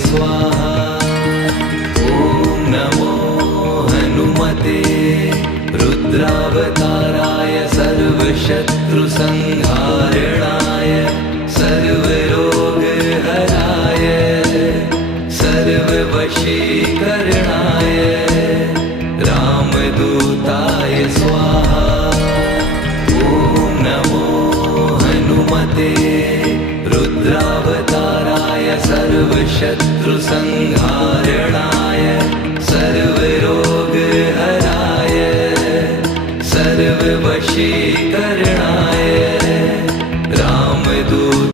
स्वाहा। ॐ नमो हनुमते रुद्रावताराय सर्वशत्रुसंहारणाय सर्वरोगहराय सर्ववशीकरणाय रामदूताय स्वाहा। ॐ नमो हनुमते रुद्रावताराय सर्वशत्रुसंहारणाय सर्वरोगहराय सर्ववशीकरणाय